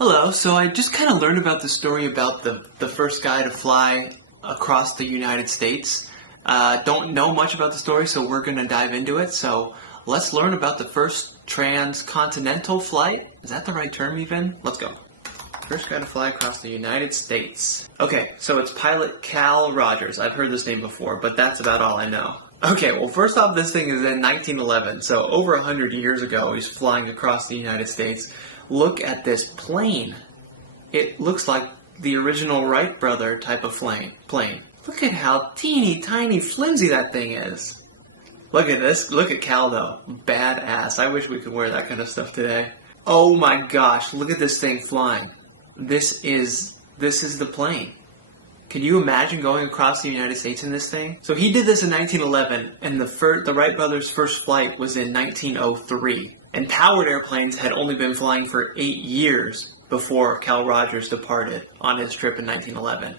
Hello, so I just kind of learned about the story about the first guy to fly across the United States. Don't know much about the story, so we're going to dive into it. So let's learn about the first transcontinental flight. Is that the right term even? Let's go. First guy to fly across the United States. Okay, so it's pilot Cal Rodgers. I've heard this name before, but that's about all I know. Okay, well first off, this thing is in 1911, so over 100 years ago he's flying across the United States. Look at this plane. It looks like the original Wright brother type of plane. Look at how teeny tiny flimsy that thing is. Look at this. Look at Cal though. Badass. I wish we could wear that kind of stuff today. Oh my gosh, look at this thing flying. This is the plane. Can you imagine going across the United States in this thing? So he did this in 1911, and the Wright brothers' first flight was in 1903. And powered airplanes had only been flying for 8 years before Cal Rodgers departed on his trip in 1911.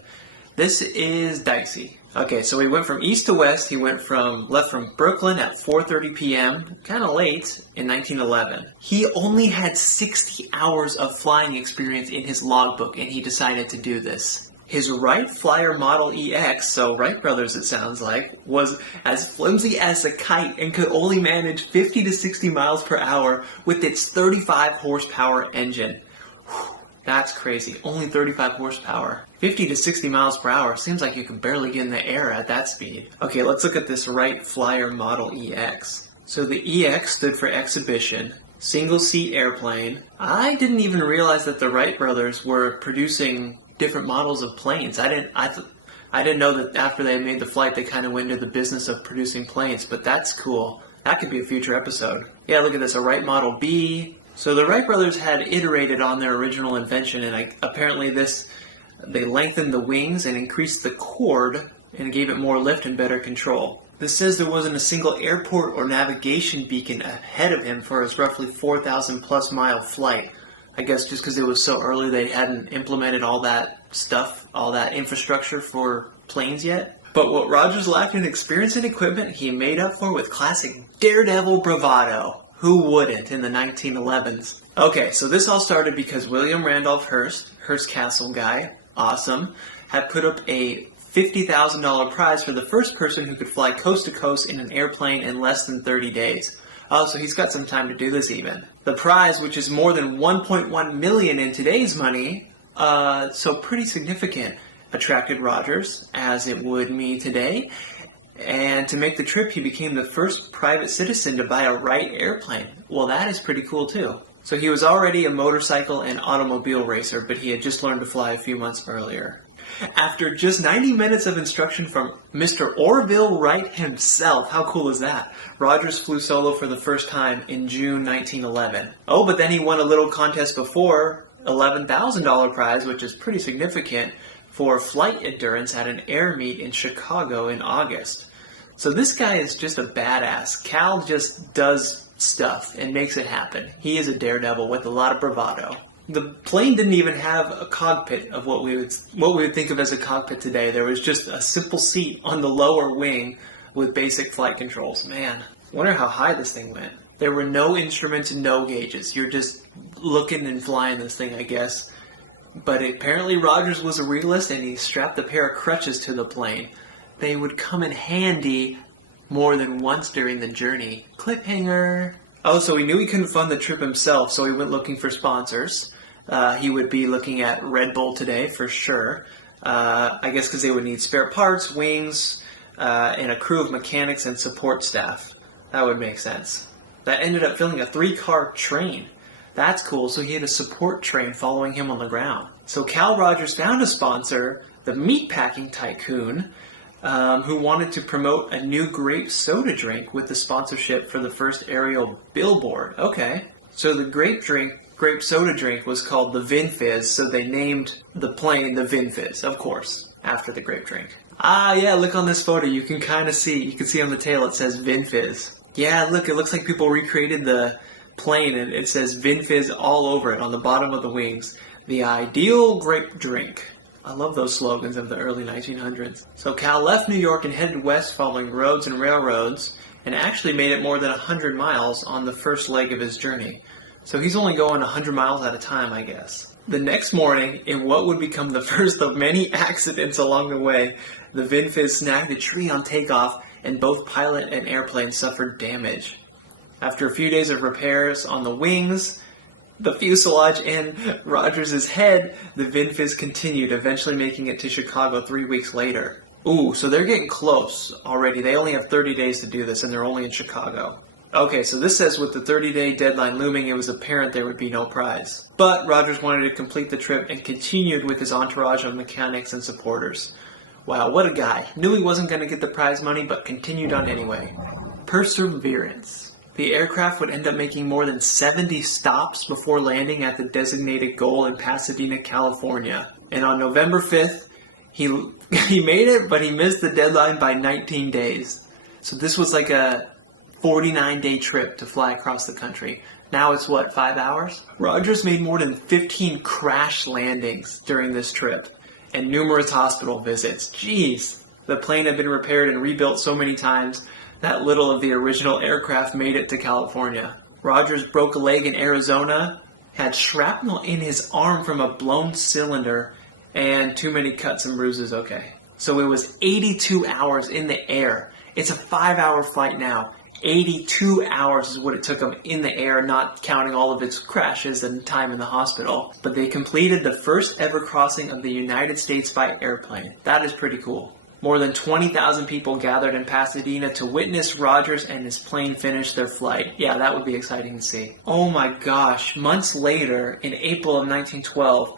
This is dicey. Okay, so he went from east to west. He left from Brooklyn at 4:30 p.m., kind of late, in 1911. He only had 60 hours of flying experience in his logbook, and he decided to do this. His Wright Flyer Model EX, so Wright brothers it sounds like, was as flimsy as a kite and could only manage 50 to 60 miles per hour with its 35 horsepower engine. Whew, that's crazy. Only 35 horsepower. 50 to 60 miles per hour. Seems like you can barely get in the air at that speed. Okay, let's look at this Wright Flyer Model EX. So the EX stood for exhibition. Single-seat airplane. I didn't even realize that the Wright brothers were producing different models of planes. I didn't know that after they made the flight they kind of went into the business of producing planes, but that's cool. That could be a future episode. Yeah, look at this, a Wright Model B. So the Wright brothers had iterated on their original invention, and apparently they lengthened the wings and increased the chord and gave it more lift and better control. This says there wasn't a single airport or navigation beacon ahead of him for his roughly 4,000 plus mile flight. I guess just because it was so early they hadn't implemented all that stuff, all that infrastructure for planes yet. But what Rodgers lacked in experience and equipment, he made up for with classic Daredevil bravado. Who wouldn't in the 1911s? Okay, so this all started because William Randolph Hearst Castle guy, awesome, had put up a $50,000 prize for the first person who could fly coast to coast in an airplane in less than 30 days. Oh, so he's got some time to do this even. The prize, which is more than $1.1 million in today's money, so pretty significant, attracted Rodgers, as it would me today. And to make the trip, he became the first private citizen to buy a Wright airplane. Well, that is pretty cool too. So he was already a motorcycle and automobile racer, but he had just learned to fly a few months earlier. After just 90 minutes of instruction from Mr. Orville Wright himself, how cool is that? Rodgers flew solo for the first time in June 1911. Oh, but then he won a little contest before, $11,000 prize, which is pretty significant, for flight endurance at an air meet in Chicago in August. So this guy is just a badass. Cal just does stuff and makes it happen. He is a daredevil with a lot of bravado. The plane didn't even have a cockpit of what we would think of as a cockpit today. There was just a simple seat on the lower wing with basic flight controls. Man, I wonder how high this thing went. There were no instruments and no gauges. You're just looking and flying this thing, I guess. But apparently Rodgers was a realist and he strapped a pair of crutches to the plane. They would come in handy more than once during the journey. Cliffhanger. Oh, so he knew he couldn't fund the trip himself, so he went looking for sponsors. He would be looking at Red Bull today for sure. I guess because they would need spare parts, wings, and a crew of mechanics and support staff. That would make sense. That ended up filling a 3-car train. That's cool, so he had a support train following him on the ground. So Cal Rodgers found a sponsor, the meatpacking tycoon, who wanted to promote a new grape soda drink with the sponsorship for the first aerial billboard. Okay. So the grape soda drink was called the Vin Fizz, so they named the plane the Vin Fizz, of course, after the grape drink. Ah, yeah, look on this photo. You can kind of see, you can see on the tail it says Vin Fizz. Yeah, look, it looks like people recreated the plane and it says Vin Fizz all over it on the bottom of the wings. The ideal grape drink. I love those slogans of the early 1900s. So Cal left New York and headed west following roads and railroads, and actually made it more than 100 miles on the first leg of his journey. So he's only going 100 miles at a time, I guess. The next morning, in what would become the first of many accidents along the way, the VinFizz snagged a tree on takeoff, and both pilot and airplane suffered damage. After a few days of repairs on the wings, the fuselage, and Rodgers' head, the VinFizz continued, eventually making it to Chicago 3 weeks later. Ooh, so they're getting close already. They only have 30 days to do this, and they're only in Chicago. Okay, so this says with the 30-day deadline looming, it was apparent there would be no prize. But Rodgers wanted to complete the trip and continued with his entourage of mechanics and supporters. Wow, what a guy. Knew he wasn't going to get the prize money, but continued on anyway. Perseverance. The aircraft would end up making more than 70 stops before landing at the designated goal in Pasadena, California. And on November 5th, he made it, but he missed the deadline by 19 days. So this was like a 49-day trip to fly across the country. Now it's what, 5 hours? Rodgers made more than 15 crash landings during this trip and numerous hospital visits. Jeez, the plane had been repaired and rebuilt so many times that little of the original aircraft made it to California. Rodgers broke a leg in Arizona, had shrapnel in his arm from a blown cylinder, and too many cuts and bruises. Okay, so it was 82 hours in the air. It's a 5-hour flight now. 82 hours is what it took him in the air, not counting all of its crashes and time in the hospital. But they completed the first ever crossing of the United States by airplane. That is pretty cool. More than 20,000 people gathered in Pasadena to witness Rodgers and his plane finish their flight. Yeah, that would be exciting to see. Oh my gosh, months later, in April of 1912,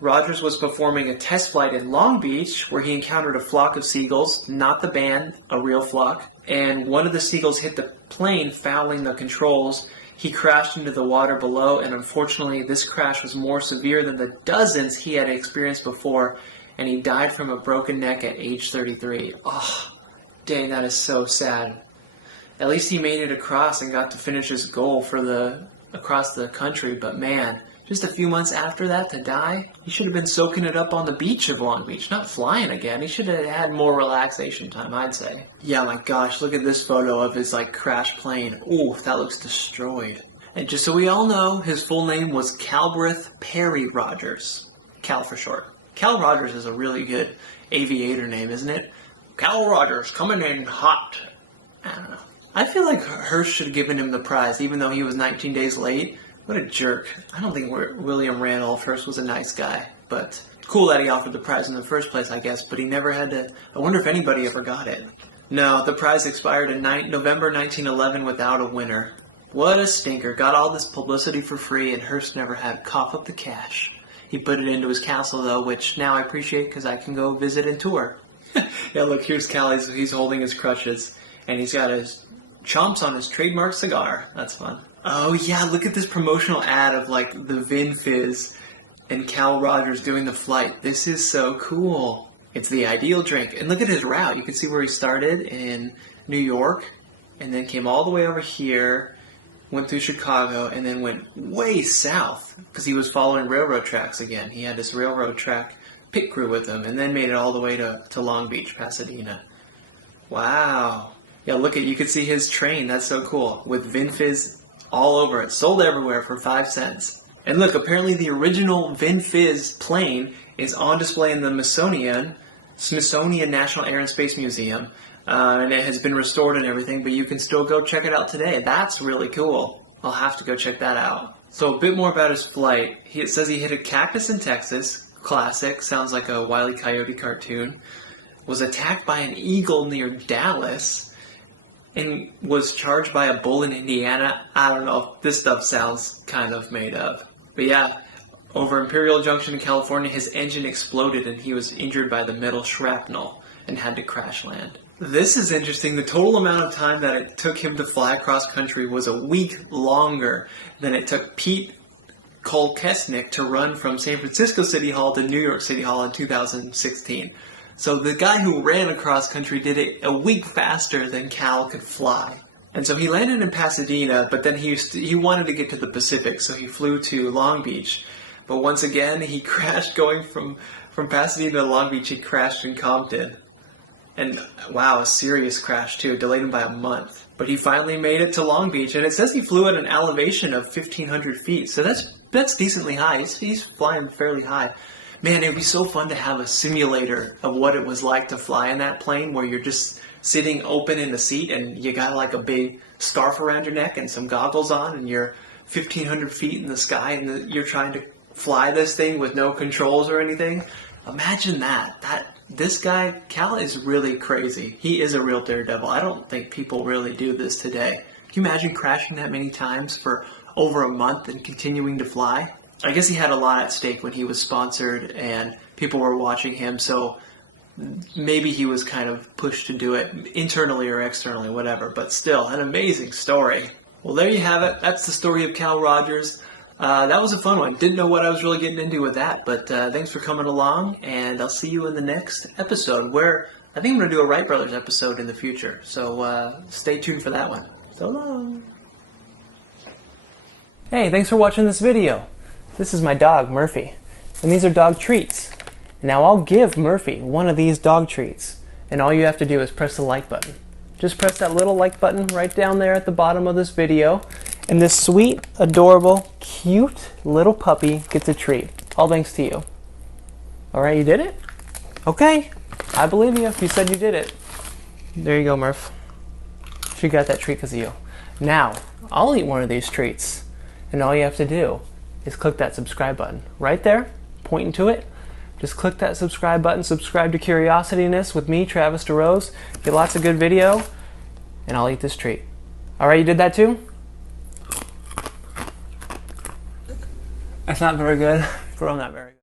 Rodgers was performing a test flight in Long Beach where he encountered a flock of seagulls, not the band, a real flock, and one of the seagulls hit the plane, fouling the controls. He crashed into the water below, and unfortunately this crash was more severe than the dozens he had experienced before, and he died from a broken neck at age 33. Oh, dang, that is so sad. At least he made it across and got to finish his goal for across the country, but man, just a few months after that to die? He should have been soaking it up on the beach of Long Beach, not flying again. He should have had more relaxation time, I'd say. Yeah, my gosh, look at this photo of his crash plane. Ooh, that looks destroyed. And just so we all know, his full name was Calbraith Perry Rodgers. Cal for short. Cal Rodgers is a really good aviator name, isn't it? Cal Rodgers, coming in hot. I don't know. I feel like Hearst should have given him the prize, even though he was 19 days late. What a jerk. I don't think William Randolph Hearst was a nice guy, but cool that he offered the prize in the first place, I guess, but he never had to. I wonder if anybody ever got it. No, the prize expired in November 1911 without a winner. What a stinker. Got all this publicity for free, and Hearst never had to cough up the cash. He put it into his castle, though, which now I appreciate because I can go visit and tour. Yeah, look, here's Cal. He's holding his crutches, and he's got his chomps on his trademark cigar. That's fun. Oh yeah, look at this promotional ad of the VinFizz and Cal Rodgers doing the flight. This is so cool. It's the ideal drink. And look at his route. You can see where he started in New York and then came all the way over here, went through Chicago, and then went way south because he was following railroad tracks again. He had this railroad track pit crew with him and then made it all the way to Long Beach, Pasadena. Wow. Yeah, look you can see his train. That's so cool. With VinFizz all over it. Sold everywhere for 5 cents. And look, apparently the original VinFizz plane is on display in the Smithsonian National Air and Space Museum. And it has been restored and everything, but you can still go check it out today. That's really cool. I'll have to go check that out. So a bit more about his flight. It says he hit a cactus in Texas. Classic. Sounds like a Wile E. Coyote cartoon. Was attacked by an eagle near Dallas. And was charged by a bull in Indiana. I don't know. This stuff sounds kind of made up. But yeah, over Imperial Junction in California, his engine exploded and he was injured by the metal shrapnel and had to crash land. This is interesting. The total amount of time that it took him to fly across country was a week longer than it took Pete Kolkesnik to run from San Francisco City Hall to New York City Hall in 2016. So the guy who ran across country did it a week faster than Cal could fly. And so he landed in Pasadena, but then he wanted to get to the Pacific, so he flew to Long Beach. But once again, he crashed going from Pasadena to Long Beach. He crashed in Compton. And wow, a serious crash too. Delayed him by a month. But he finally made it to Long Beach, and it says he flew at an elevation of 1,500 feet. So that's that's decently high. He's flying fairly high. Man, it would be so fun to have a simulator of what it was like to fly in that plane, where you're just sitting open in the seat and you got like a big scarf around your neck and some goggles on, and you're 1,500 feet in the sky, and you're trying to fly this thing with no controls or anything. Imagine that. This guy, Cal, is really crazy. He is a real daredevil. I don't think people really do this today. Can you imagine crashing that many times for over a month and continuing to fly? I guess he had a lot at stake when he was sponsored and people were watching him, so maybe he was kind of pushed to do it internally or externally, whatever, but still, an amazing story. Well, there you have it. That's the story of Cal Rodgers. That was a fun one. Didn't know what I was really getting into with that, but thanks for coming along, and I'll see you in the next episode, where I think I'm going to do a Wright Brothers episode in the future, so stay tuned for that one. So long. Hey, thanks for watching this video. This is my dog, Murphy, and these are dog treats. Now I'll give Murphy one of these dog treats, and all you have to do is press the like button. Just press that little like button right down there at the bottom of this video, and this sweet, adorable, cute little puppy gets a treat. All thanks to you. Alright, you did it? Okay, I believe you. You said you did it. There you go, Murph. She got that treat because of you. Now, I'll eat one of these treats, and all you have to do is click that subscribe button right there, pointing to it. Just click that subscribe button, subscribe to Curiosityness with me, Travis DeRose. Get lots of good video, and I'll eat this treat. Alright, you did that too? That's not very good. Bro, I'm not very good.